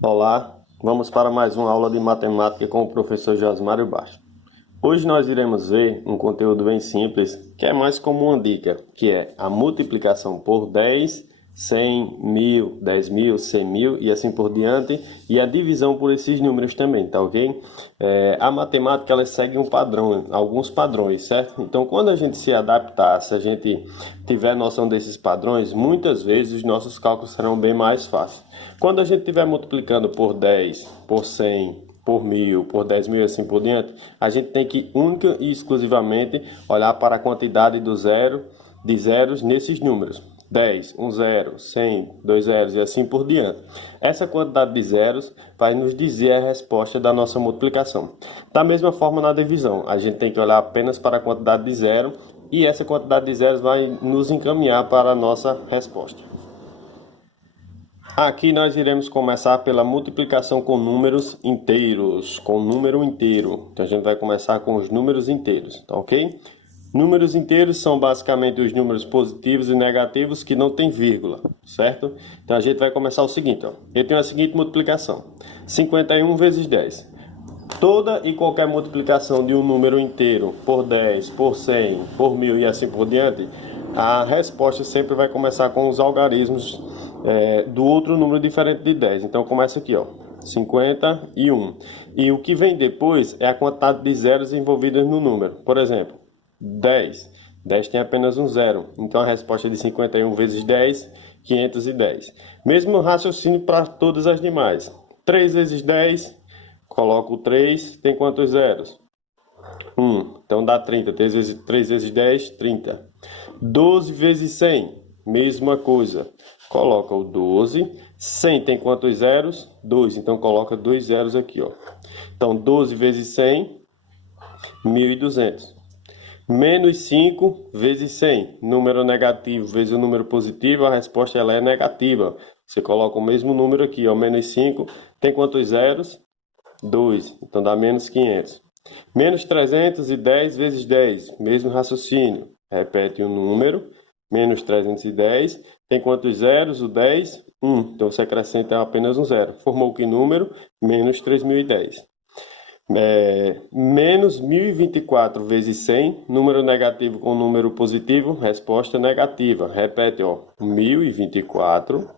Olá, vamos para mais uma aula de matemática com o professor Josmário Baixo. Hoje nós iremos ver um conteúdo bem simples, que é mais como uma dica, que é a multiplicação por 10, 100, 1000, 10.000, 100.000 e assim por diante, e a divisão por esses números também, tá ok? A matemática ela segue um padrão, alguns padrões, certo? Então quando a gente se adaptar, se a gente tiver noção desses padrões, muitas vezes os nossos cálculos serão bem mais fáceis. Quando a gente estiver multiplicando por 10, por 100, por 1000, por 10.000 e assim por diante, a gente tem que única e exclusivamente olhar para a quantidade de zeros nesses números. 10, 1 zero, 100, 2 zeros e assim por diante. Essa quantidade de zeros vai nos dizer a resposta da nossa multiplicação. Da mesma forma na divisão, a gente tem que olhar apenas para a quantidade de zero e essa quantidade de zeros vai nos encaminhar para a nossa resposta. Aqui nós iremos começar pela multiplicação com números inteiros, com número inteiro. Então a gente vai começar com os números inteiros, tá ok? Números inteiros são basicamente os números positivos e negativos que não tem vírgula, certo? Então a gente vai começar o seguinte, ó. Eu tenho a seguinte multiplicação: 51 vezes 10. Toda e qualquer multiplicação de um número inteiro por 10, por 100, por 1000 e assim por diante, a resposta sempre vai começar com os algarismos do outro número diferente de 10. Então começa aqui, ó, 51. E o que vem depois é a quantidade de zeros envolvidas no número. Por exemplo, 10. 10 tem apenas um zero. Então a resposta de 51 vezes 10, 510. Mesmo raciocínio para todas as demais. 3 vezes 10, coloco o 3, tem quantos zeros? 1. Então dá 30. 3 vezes 10, 30. 12 vezes 100, mesma coisa. Coloca o 12. 100 tem quantos zeros? 2. Então coloca 2 zeros aqui, ó. Então 12 vezes 100, 1.200. Menos 5 vezes 100. Número negativo vezes o número positivo, a resposta ela é negativa. Você coloca o mesmo número aqui, ó. Menos 5 tem quantos zeros? 2. Então dá menos 500. Menos 310 vezes 10. Mesmo raciocínio. Repete o número. Menos 310. Tem quantos zeros? O 10? 1. Então você acrescenta apenas um zero. Formou que número? Menos 3010. Menos 1024 vezes 100. Número negativo com número positivo. Resposta negativa. Repete, ó. 1024.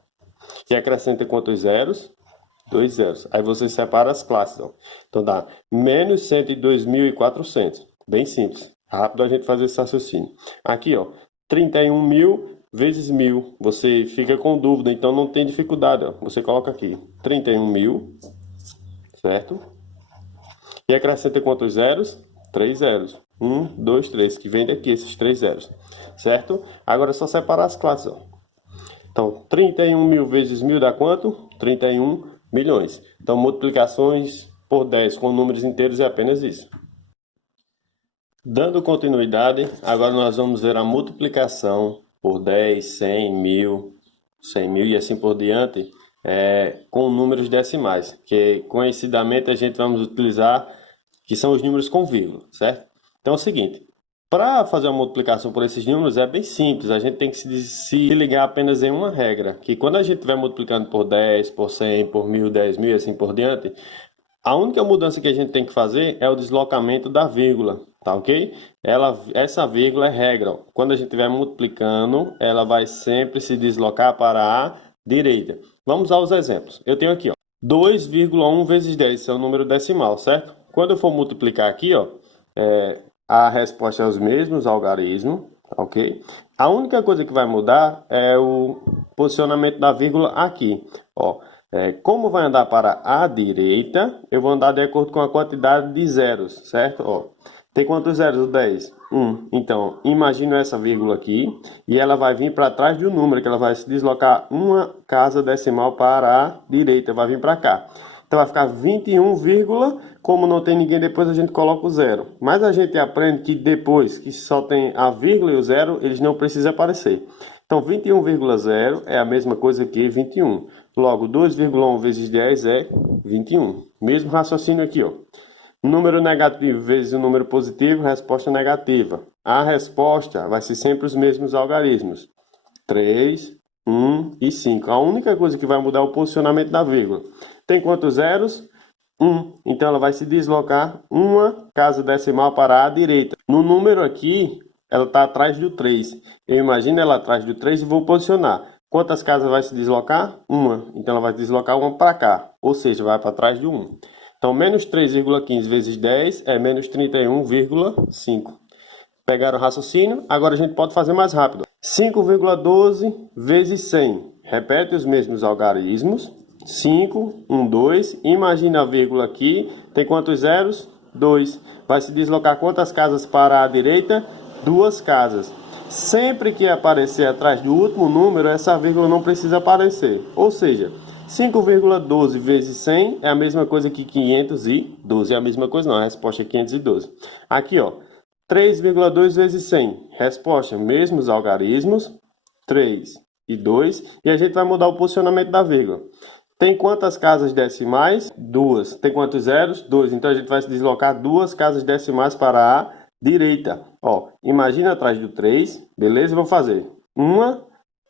E acrescenta quantos zeros? 2 zeros. Aí você separa as classes, ó. Então dá menos 102.400. Bem simples. Rápido a gente fazer esse raciocínio. Aqui, ó. 31.000 vezes 1000. Você fica com dúvida, então não tem dificuldade, ó. Você coloca aqui 31.000, certo? E acrescenta quantos zeros? 3 zeros. 1, 2, 3, que vem daqui esses 3 zeros, certo? Agora é só separar as classes, ó. Então, 31.000 vezes 1000 dá quanto? 31 milhões. Então, multiplicações por 10 com números inteiros é apenas isso. Dando continuidade, agora nós vamos ver a multiplicação por 10, 100, 1000, 100.000 e assim por diante, com números decimais, que conhecidamente a gente vamos utilizar, que são os números com vírgula, certo? Então é o seguinte, para fazer uma multiplicação por esses números é bem simples, a gente tem que se ligar apenas em uma regra, que quando a gente estiver multiplicando por 10, por 100, por 1000, 10.000 e assim por diante, a única mudança que a gente tem que fazer é o deslocamento da vírgula, tá ok? Essa vírgula é regra, ó. Quando a gente estiver multiplicando, ela vai sempre se deslocar para a direita. Vamos aos exemplos. Eu tenho aqui, ó, 2,1 vezes 10, esse é o número decimal, certo? Quando eu for multiplicar aqui, ó, a resposta é os mesmos algarismos, ok? A única coisa que vai mudar é o posicionamento da vírgula aqui, ó. Como vai andar para a direita, eu vou andar de acordo com a quantidade de zeros, certo? Ó, tem quantos zeros? O 10? 1. Então, imagina essa vírgula aqui e ela vai vir para trás de um número, que ela vai se deslocar uma casa decimal para a direita, vai vir para cá. Então vai ficar 21, como não tem ninguém depois a gente coloca o zero. Mas a gente aprende que depois que só tem a vírgula e o zero, eles não precisam aparecer. Então 21,0 é a mesma coisa que 21. Logo, 2,1 vezes 10 é 21. Mesmo raciocínio aqui, ó. Número negativo vezes o número positivo, resposta negativa. A resposta vai ser sempre os mesmos algarismos. 3, 1 e 5. A única coisa que vai mudar é o posicionamento da vírgula. Tem quantos zeros? 1. Então ela vai se deslocar uma casa decimal para a direita. No número aqui, ela está atrás do 3. Eu imagino ela atrás do 3 e vou posicionar. Quantas casas vai se deslocar? Uma. Então ela vai deslocar uma para cá. Ou seja, vai para trás de 1. Então, menos 3,15 vezes 10 é menos 31,5. Pegaram o raciocínio? Agora a gente pode fazer mais rápido. 5,12 vezes 100. Repete os mesmos algarismos. 5, 1, 2. Imagina a vírgula aqui. Tem quantos zeros? 2. Vai se deslocar quantas casas para a direita? 2 casas. Sempre que aparecer atrás do último número, essa vírgula não precisa aparecer. Ou seja, 5,12 vezes 100 é a mesma coisa que 512. É a mesma coisa não, a resposta é 512. Aqui, ó, 3,2 vezes 100. Resposta, mesmos algarismos, 3 e 2. E a gente vai mudar o posicionamento da vírgula. Tem quantas casas decimais? 2. Tem quantos zeros? 2. Então a gente vai se deslocar 2 casas decimais para a direita. Ó, imagina atrás do 3, beleza? Vou fazer 1,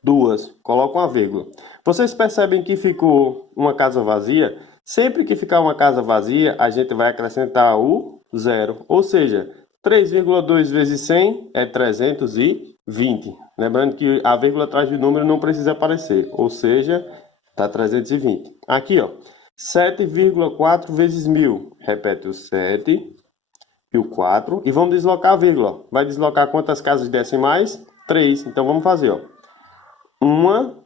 2, coloco uma vírgula. Vocês percebem que ficou uma casa vazia? Sempre que ficar uma casa vazia, a gente vai acrescentar o zero. Ou seja, 3,2 vezes 100 é 320. Lembrando que a vírgula atrás do número não precisa aparecer. Ou seja, está 320. Aqui, ó, 7,4 vezes 1000. Repete o 7 e o 4. E vamos deslocar a vírgula. Vai deslocar quantas casas decimais? 3. Então vamos fazer, ó. 1,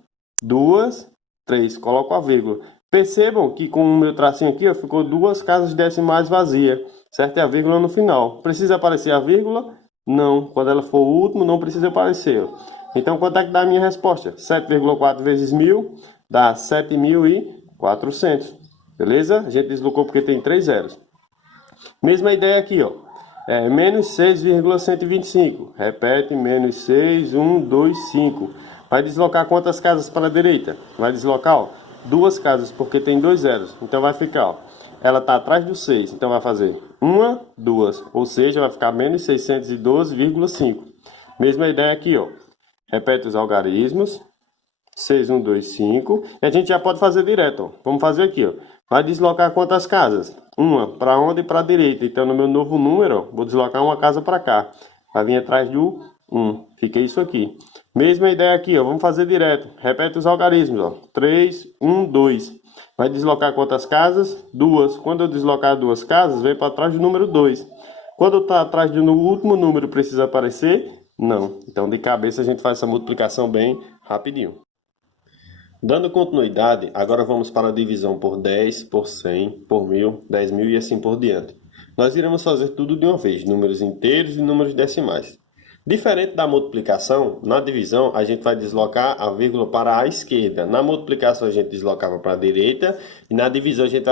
2, 3. Coloco a vírgula. Percebam que com o meu tracinho aqui, ó, ficou 2 casas decimais vazias. Certo? E a vírgula no final. Precisa aparecer a vírgula? Não. Quando ela for o último, não precisa aparecer, ó. Então, quanto é que dá a minha resposta? 7,4 vezes 1000 dá 7.400. Beleza? A gente deslocou porque tem 3 zeros. Mesma ideia aqui, ó. Menos 6,125. Repete, menos 6, 1, 2, 5. Vai deslocar quantas casas para a direita? Vai deslocar, ó, 2 casas, porque tem 2 zeros. Então vai ficar, ó. Ela está atrás do 6. Então vai fazer 1, 2. Ou seja, vai ficar menos 612,5. Mesma ideia aqui, ó. Repete os algarismos. 6, 1, 2, 5. E a gente já pode fazer direto, ó. Vamos fazer aqui, ó. Vai deslocar quantas casas? Uma para onde? Para a direita. Então, no meu novo número, ó, vou deslocar uma casa para cá. Vai vir atrás do 1. Fica isso aqui. Mesma ideia aqui, ó. Vamos fazer direto. Repete os algarismos, ó. 3, 1, 2. Vai deslocar quantas casas? 2. Quando eu deslocar 2 casas, vem para trás do número 2. Quando está atrás do último número, precisa aparecer? Não. Então, de cabeça, a gente faz essa multiplicação bem rapidinho. Dando continuidade, agora vamos para a divisão por 10, por 100, por 1000, 10.000 e assim por diante. Nós iremos fazer tudo de uma vez, números inteiros e números decimais. Diferente da multiplicação, na divisão a gente vai deslocar a vírgula para a esquerda. Na multiplicação a gente deslocava para a direita e na divisão a gente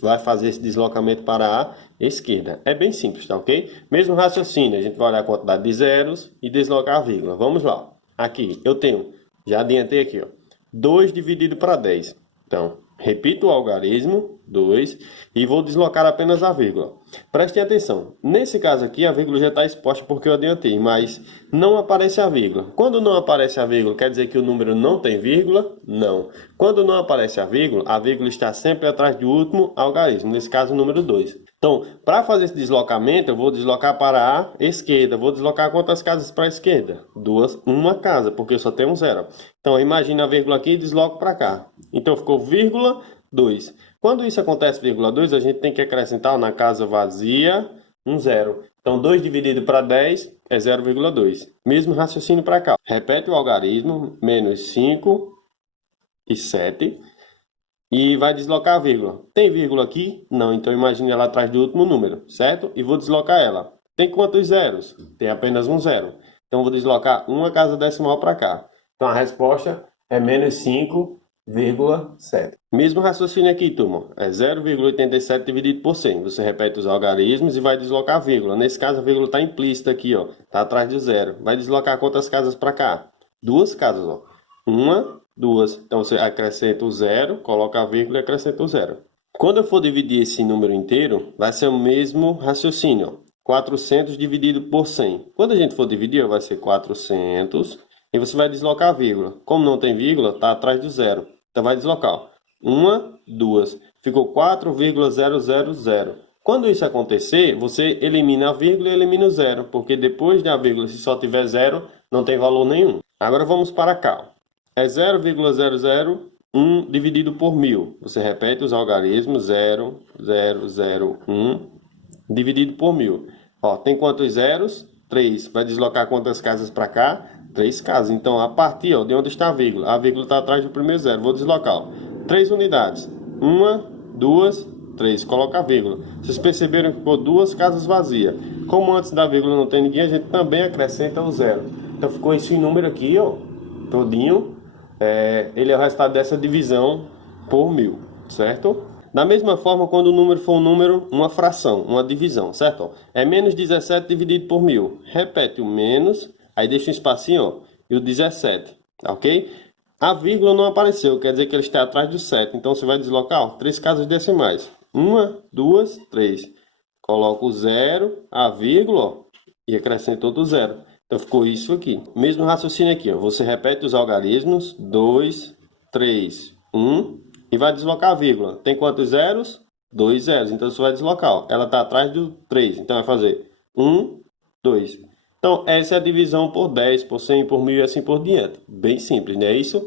vai fazer esse deslocamento para a esquerda. É bem simples, tá ok? Mesmo raciocínio, a gente vai olhar a quantidade de zeros e deslocar a vírgula. Vamos lá. Aqui eu tenho, já adiantei aqui, ó. 2 dividido para 10. Então, repito o algarismo, 2, e vou deslocar apenas a vírgula. Prestem atenção. Nesse caso aqui, a vírgula já está exposta porque eu adiantei, mas não aparece a vírgula. Quando não aparece a vírgula, quer dizer que o número não tem vírgula? Não. Quando não aparece a vírgula está sempre atrás do último algarismo, nesse caso o número 2. Então, para fazer esse deslocamento, eu vou deslocar para a esquerda. Vou deslocar quantas casas para a esquerda? 2, uma casa, porque eu só tenho um zero. Então, imagina a vírgula aqui e desloco para cá. Então, ficou vírgula 2. Quando isso acontece, vírgula 2, a gente tem que acrescentar na casa vazia um zero. Então, 2 dividido para 10 é 0,2. Mesmo raciocínio para cá. Repete o algarismo, menos 5 e 7. E vai deslocar a vírgula. Tem vírgula aqui? Não, então imagine ela atrás do último número, certo? E vou deslocar ela. Tem quantos zeros? Tem apenas um zero. Então vou deslocar uma casa decimal para cá. Então a resposta é menos 5,7. Mesmo raciocínio aqui, turma. É 0,87 dividido por 100. Você repete os algarismos e vai deslocar a vírgula. Nesse caso a vírgula está implícita aqui, ó. Está atrás do zero. Vai deslocar quantas casas para cá? 2 casas, ó. 1, 2. Então você acrescenta o zero, coloca a vírgula e acrescenta o zero. Quando eu for dividir esse número inteiro, vai ser o mesmo raciocínio, ó. 400 dividido por 100. Quando a gente for dividir, vai ser 400 E você vai deslocar a vírgula. Como não tem vírgula, está atrás do zero. Então vai deslocar. Ó. 1, 2. Ficou 4,000. Quando isso acontecer, você elimina a vírgula e elimina o zero. Porque depois da vírgula, se só tiver zero, não tem valor nenhum. Agora vamos para cá. É 0,001 dividido por 1000. Você repete os algarismos. 0,001 dividido por 1000. Ó, tem quantos zeros? 3. Vai deslocar quantas casas para cá? 3 casas. Então, a partir de onde está a vírgula está atrás do primeiro zero. Vou deslocar. Ó. 3 unidades. 1, 2, 3. Coloca a vírgula. Vocês perceberam que ficou 2 casas vazias. Como antes da vírgula não tem ninguém, a gente também acrescenta o zero. Então, ficou esse número aqui, ó, todinho. Ele é o resultado dessa divisão por 1000, certo? Da mesma forma, quando o número for um número, uma fração, uma divisão, certo? É menos 17 dividido por 1000. Repete o menos, aí deixa um espacinho, ó, e o 17, ok? A vírgula não apareceu, quer dizer que ele está atrás do 7. Então, você vai deslocar, ó, 3 casas decimais. 1, 2, 3. Coloca o zero, a vírgula, ó, e acrescenta outro zero. Então, ficou isso aqui. Mesmo raciocínio aqui, ó. Você repete os algarismos. 2, 3, 1. E vai deslocar a vírgula. Tem quantos zeros? 2 zeros. Então, você vai deslocar. Ó. Ela está atrás do 3. Então, vai fazer 1, 2. Então, essa é a divisão por 10, por 100, por 1000 e assim por diante. Bem simples, não é isso?